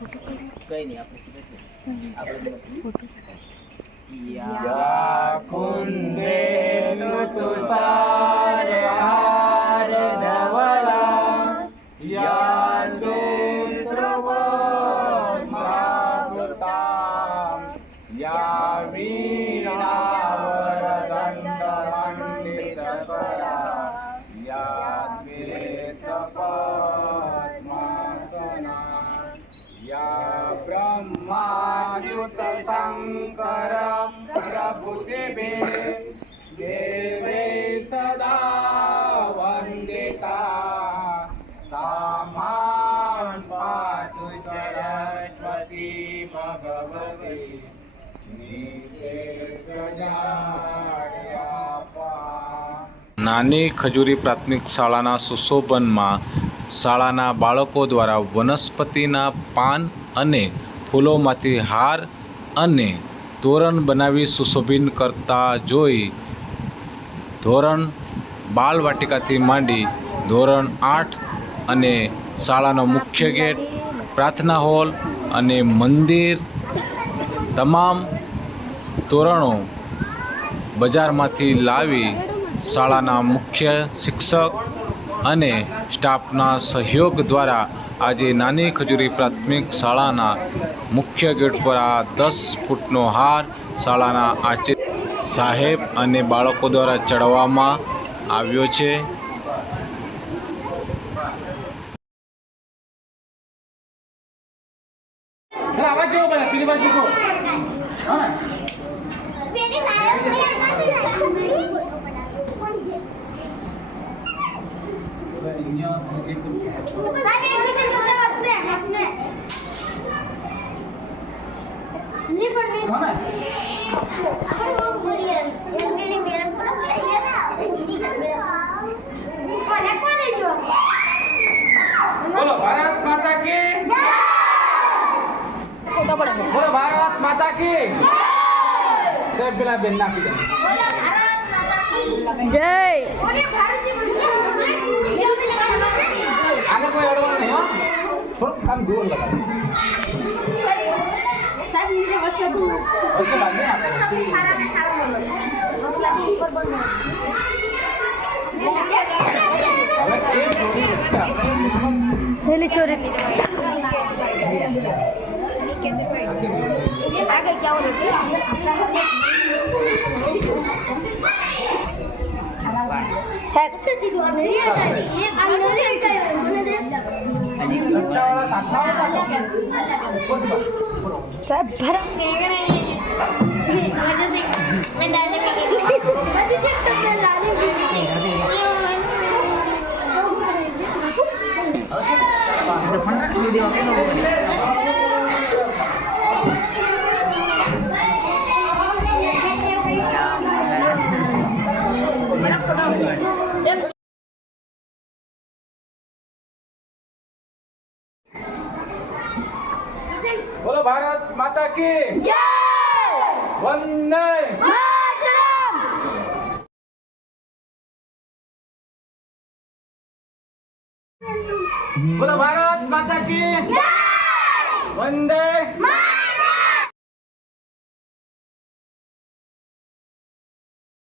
કઈ નહીં આપણે या कुंदेनु तुषार हार धवला या सूत्रवस्मावृतां या वीणावरदण्डमण्डितकरा या श्वेतपद्मासना या ब्रह्मायुत शंकरं प्रभुतिभे देवे सदा वंदिता सामान् पातु सरस्वती भगवती નાની ખજૂરી પ્રાથમિક શાળાના સુશોભનમાં શાળાના બાળકો દ્વારા વનસ્પતિના પાન અને ફૂલોમાંથી હાર અને તોરણ બનાવી સુશોભિત કરતા જોઈ ધોરણ બાલવાટિકાથી માંડી ધોરણ 8 અને શાળાનો મુખ્ય ગેટ, પ્રાર્થના હોલ અને મંદિર તમામ તોરણો બજારમાંથી લાવી શાળાના મુખ્ય શિક્ષક અને સ્ટાફના સહયોગ દ્વારા આજે નાની ખજૂરી પ્રાથમિક શાળાના મુખ્ય ગેટ પર આ 10 ફૂટનો હાર શાળાના આચાર્ય સાહેબ અને બાળકો દ્વારા ચડાવવામાં આવ્યો છે. बोलो भारत माता की जय। बोलो भारत माता की जय। पेला बेन ना पी जय। आगे कोई अड़वा नहीं हो, थोड़ा काम दूर लगा साहब मुझे वसला सुनो सबसे बाद में वसला के ऊपर बोलना पहले चोरी आगे क्या हो रहा है बोलो भारत माता की जय। वंदे मातरम। बोलो भारत माता की जय। वंदे